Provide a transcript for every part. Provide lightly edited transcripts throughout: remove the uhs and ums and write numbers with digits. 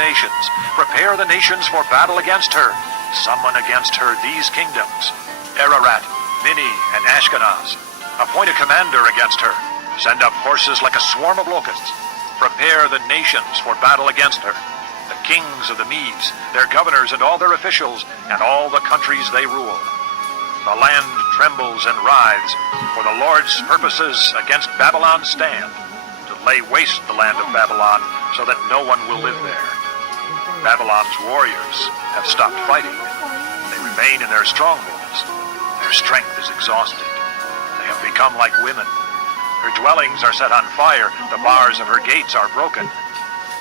nations. Prepare the nations for battle against her. Summon against her these kingdoms: Ararat, Minni, and Ashkenaz. Appoint a commander against her. Send up horses like a swarm of locusts. Prepare the nations for battle against her. The kings of the Medes, their governors and all their officials, and all the countries they rule. The land trembles and writhes, for the Lord's purposes against Babylon stand, to lay waste the land of Babylon, so that no one will live there. Babylon's warriors have stopped fighting. They remain in their strongholds. Their strength is exhausted. They have become like women. Her dwellings are set on fire. The bars of her gates are broken.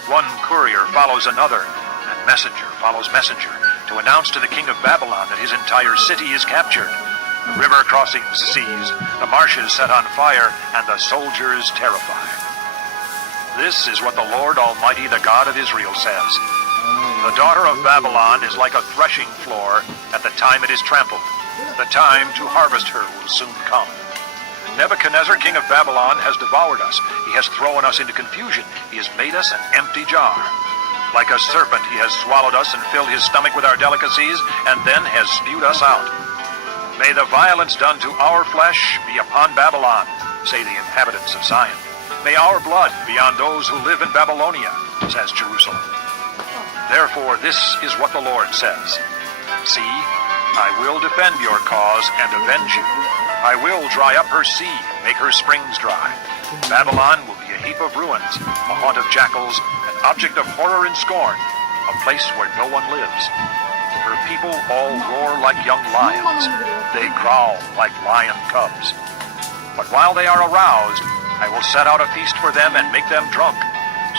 One courier follows another, and messenger follows messenger, to announce to the king of Babylon that his entire city is captured. The river crossings seized, the marshes set on fire, and the soldiers terrified. This is what the Lord Almighty, the God of Israel, says: The daughter of Babylon is like a threshing floor at the time it is trampled. The time to harvest her will soon come. Nebuchadnezzar, king of Babylon, has devoured us. He has thrown us into confusion. He has made us an empty jar. Like a serpent, he has swallowed us and filled his stomach with our delicacies, and then has spewed us out. May the violence done to our flesh be upon Babylon, say the inhabitants of Zion. May our blood be on those who live in Babylonia, says Jerusalem. Therefore, this is what the Lord says: See, I will defend your cause and avenge you. I will dry up her sea and make her springs dry. Babylon will be a heap of ruins, a haunt of jackals, an object of horror and scorn, a place where no one lives. Her people all roar like young lions. They growl like lion cubs. But while they are aroused, I will set out a feast for them and make them drunk,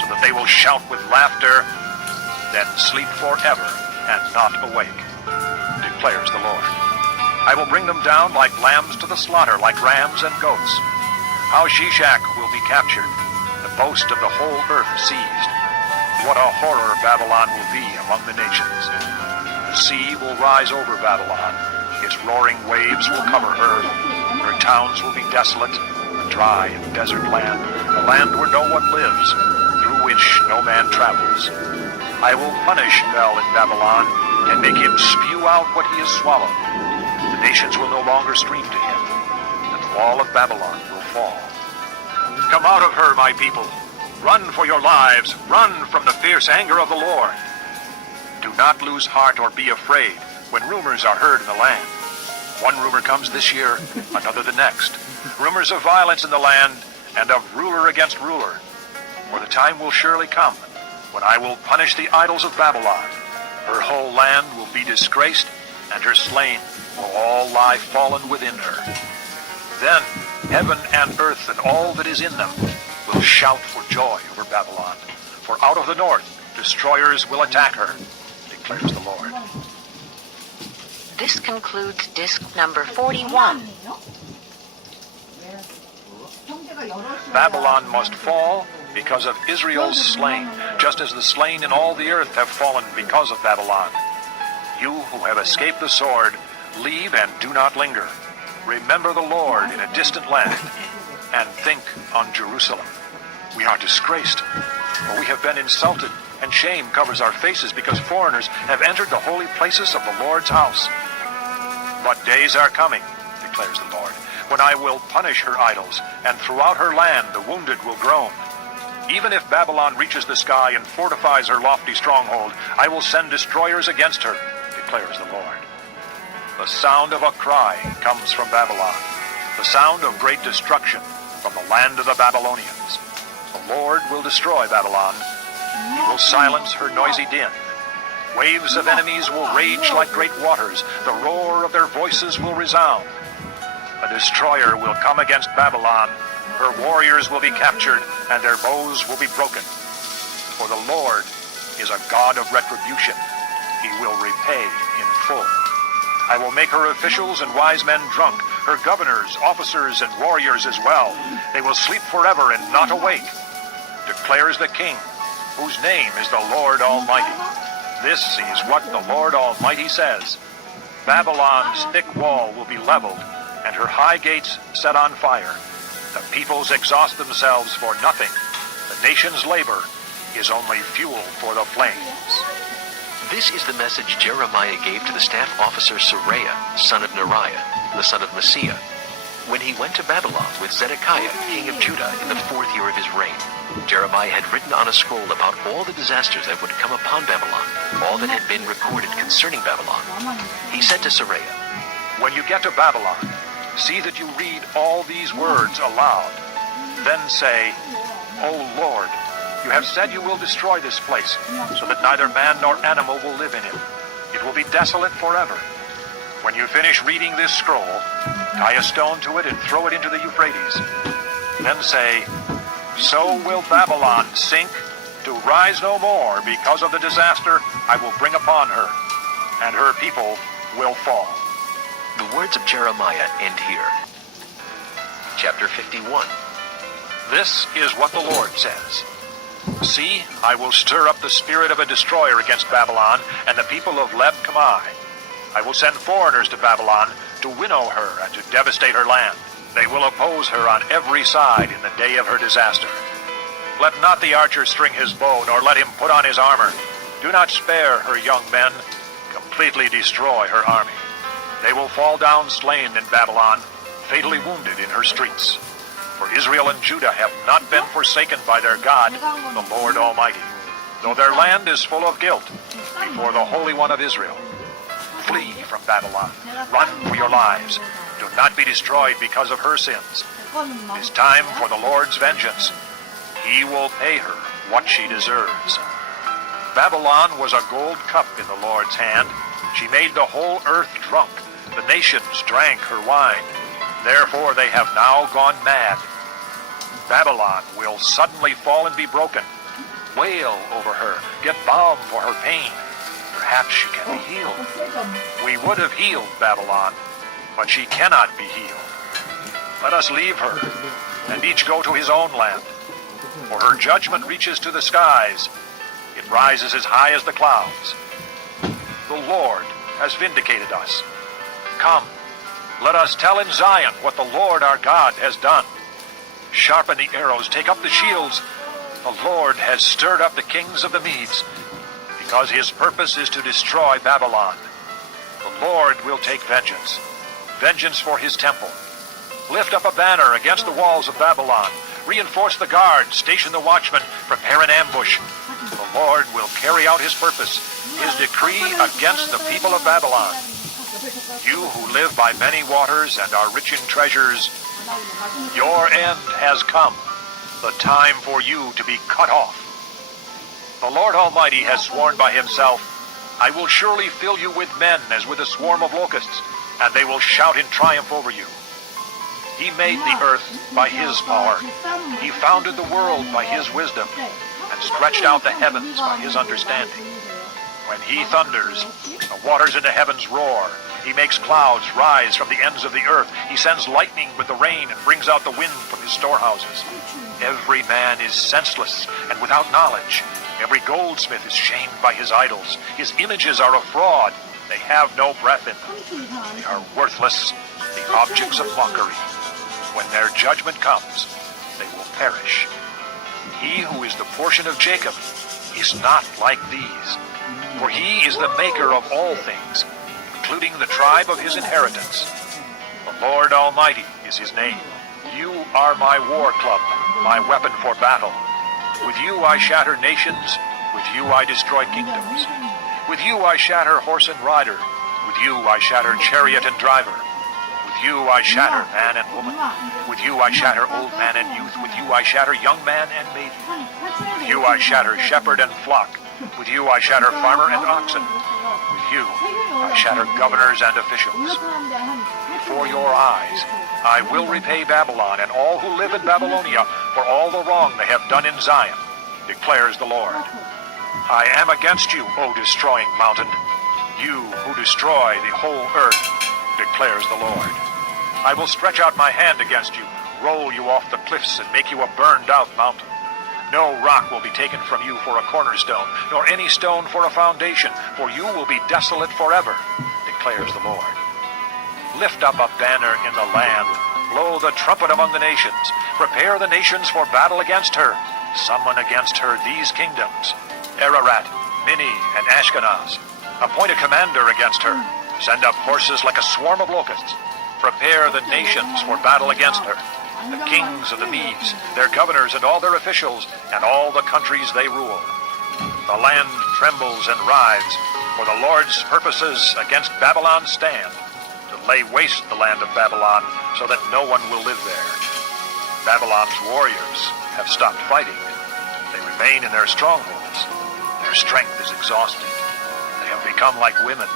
so that they will shout with laughter, then sleep forever and not awake, declares the Lord. I will bring them down like lambs to the slaughter, like rams and goats. How Shishak will be captured, the boast of the whole earth seized. What a horror Babylon will be among the nations. The sea will rise over Babylon. Its roaring waves will cover her. Her towns will be desolate, a dry and desert land, a land where no one lives, through which no man travels. I will punish Bel in Babylon and make him spew out what he has swallowed. The nations will no longer stream to him, and the wall of Babylon will fall. Come out of her, my people. Run for your lives. Run from the fierce anger of the Lord. Do not lose heart or be afraid when rumors are heard in the land. One rumor comes this year, another the next. Rumors of violence in the land and of ruler against ruler. For the time will surely come when I will punish the idols of Babylon. Her whole land will be disgraced, and her slain will all lie fallen within her. Then heaven and earth and all that is in them will shout for joy over Babylon. For out of the north destroyers will attack her, declares the Lord. This concludes disc number 41. Babylon must fall because of Israel's slain, just as the slain in all the earth have fallen because of Babylon. You who have escaped the sword, leave and do not linger. Remember the Lord in a distant land, and think on Jerusalem. We are disgraced, for we have been insulted, and shame covers our faces because foreigners have entered the holy places of the Lord's house. But days are coming, declares the Lord, when I will punish her idols, and throughout her land the wounded will groan. Even if Babylon reaches the sky and fortifies her lofty stronghold, I will send destroyers against her, declares the Lord. The sound of a cry comes from Babylon, the sound of great destruction from the land of the Babylonians. The Lord will destroy Babylon. He will silence her noisy din. Waves of enemies will rage like great waters. The roar of their voices will resound. A destroyer will come against Babylon. Her warriors will be captured, and their bows will be broken. For the Lord is a God of retribution. He will repay in full. I will make her officials and wise men drunk, her governors, officers, and warriors as well. They will sleep forever and not awake, declares the King, whose name is the Lord Almighty. This is what the Lord Almighty says. Babylon's thick wall will be leveled, and her high gates set on fire. The peoples exhaust themselves for nothing. The nations labor, is only fuel for the flames. This is the message Jeremiah gave to the staff officer Seraiah, son of Neriah, the son of Messiah, when he went to Babylon with Zedekiah, king of Judah, in the 4th year of his reign. Jeremiah had written on a scroll about all the disasters that would come upon Babylon, all that had been recorded concerning Babylon. He said to Seraiah, When you get to Babylon, see that you read all these words aloud. Then say, O Lord, you have said you will destroy this place, so that neither man nor animal will live in it. It will be desolate forever. When you finish reading this scroll, tie a stone to it and throw it into the Euphrates. Then say, So will Babylon sink, to rise no more because of the disaster I will bring upon her, and her people will fall. The words of Jeremiah end here. Chapter 51. This is what the Lord says. See, I will stir up the spirit of a destroyer against Babylon and the people of Leb Kamai. I will send foreigners to Babylon to winnow her and to devastate her land. They will oppose her on every side in the day of her disaster. Let not the archer string his bow, nor let him put on his armor. Do not spare her young men. Completely destroy her army. They will fall down slain in Babylon, fatally wounded in her streets. For Israel and Judah have not been forsaken by their God, the Lord Almighty, though their land is full of guilt before the Holy One of Israel. Flee from Babylon. Run for your lives. Do not be destroyed because of her sins. It is time for the Lord's vengeance. He will pay her what she deserves. Babylon was a gold cup in the Lord's hand. She made the whole earth drunk. The nations drank her wine. Therefore they have now gone mad. Babylon will suddenly fall and be broken. Wail over her. Get balm for her pain. Perhaps she can be healed. We would have healed Babylon, but she cannot be healed. Let us leave her, and each go to his own land. For her judgment reaches to the skies. It rises as high as the clouds. The Lord has vindicated us. Come, let us tell in Zion what the Lord our God has done. Sharpen the arrows, take up the shields. The Lord has stirred up the kings of the Medes, because his purpose is to destroy Babylon. The Lord will take vengeance for his temple. Lift up a banner against the walls of Babylon. Reinforce the guards, station the watchmen, prepare an ambush. The Lord will carry out his purpose, his decree against the people of Babylon. You who live by many waters and are rich in treasures, your end has come, the time for you to be cut off. The Lord Almighty has sworn by himself, I will surely fill you with men as with a swarm of locusts, and they will shout in triumph over you. He made the earth by his power. He founded the world by his wisdom, and stretched out the heavens by his understanding. When he thunders, the waters in the heavens roar. He makes clouds rise from the ends of the earth. He sends lightning with the rain and brings out the wind from his storehouses. Every man is senseless and without knowledge. Every goldsmith is shamed by his idols. His images are a fraud. They have no breath in them. They are worthless, the objects of mockery. When their judgment comes, they will perish. He who is the portion of Jacob is not like these, for he is the maker of all things, including the tribe of his inheritance. The Lord Almighty is his name. You are my war club, my weapon for battle. With you I shatter nations, with you I destroy kingdoms. With you I shatter horse and rider, with you I shatter chariot and driver. With you I shatter man and woman. With you I shatter old man and youth. With you I shatter young man and maiden. With you I shatter shepherd and flock. With you I shatter farmer and oxen. With you I shatter governors and officials. Before your eyes I will repay Babylon and all who live in Babylonia for all the wrong they have done in Zion, declares the Lord. I am against you, O destroying mountain, you who destroy the whole earth, declares the Lord. I will stretch out my hand against you, roll you off the cliffs, and make you a burned-out mountain. No rock will be taken from you for a cornerstone, nor any stone for a foundation, for you will be desolate forever, declares the Lord. Lift up a banner in the land, blow the trumpet among the nations, prepare the nations for battle against her. Summon against her these kingdoms, Ararat, Mini, and Ashkenaz. Appoint a commander against her. Send up horses like a swarm of locusts. Prepare the nations for battle against her. The kings of the Medes, their governors and all their officials, and all the countries they rule. The land trembles and writhes, for the Lord's purposes against Babylon stand, to lay waste the land of Babylon, so that no one will live there. Babylon's warriors have stopped fighting. They remain in their strongholds. Their strength is exhausted. They have become like women.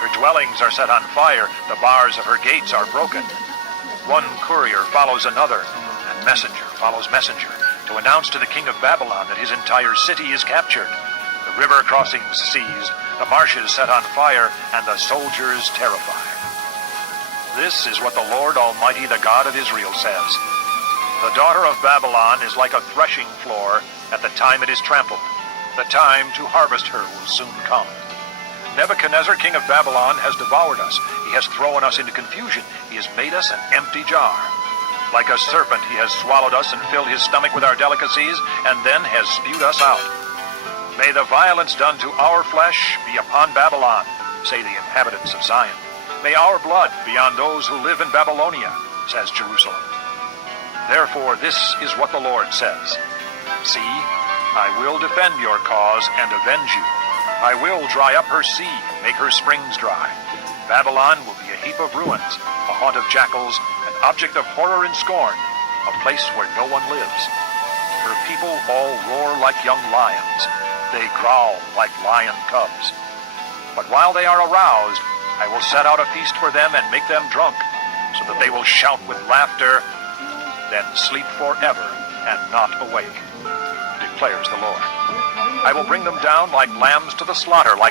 Her dwellings are set on fire. The bars of her gates are broken. One courier follows another, and messenger follows messenger, to announce to the king of Babylon that his entire city is captured. The river crossings seized, the marshes set on fire, and the soldiers terrified. This is what the Lord Almighty, the God of Israel, says. The daughter of Babylon is like a threshing floor at the time it is trampled. The time to harvest her will soon come. Nebuchadnezzar, king of Babylon, has devoured us. He has thrown us into confusion. He has made us an empty jar. Like a serpent, he has swallowed us and filled his stomach with our delicacies, and then has spewed us out. May the violence done to our flesh be upon Babylon, say the inhabitants of Zion. May our blood be on those who live in Babylonia, says Jerusalem. Therefore, this is what the Lord says. See, I will defend your cause and avenge you. I will dry up her sea and make her springs dry. Babylon will be a heap of ruins, a haunt of jackals, an object of horror and scorn, a place where no one lives. Her people all roar like young lions. They growl like lion cubs. But while they are aroused, I will set out a feast for them and make them drunk, so that they will shout with laughter, then sleep forever and not awake, declares the Lord. I will bring them down like lambs to the slaughter, like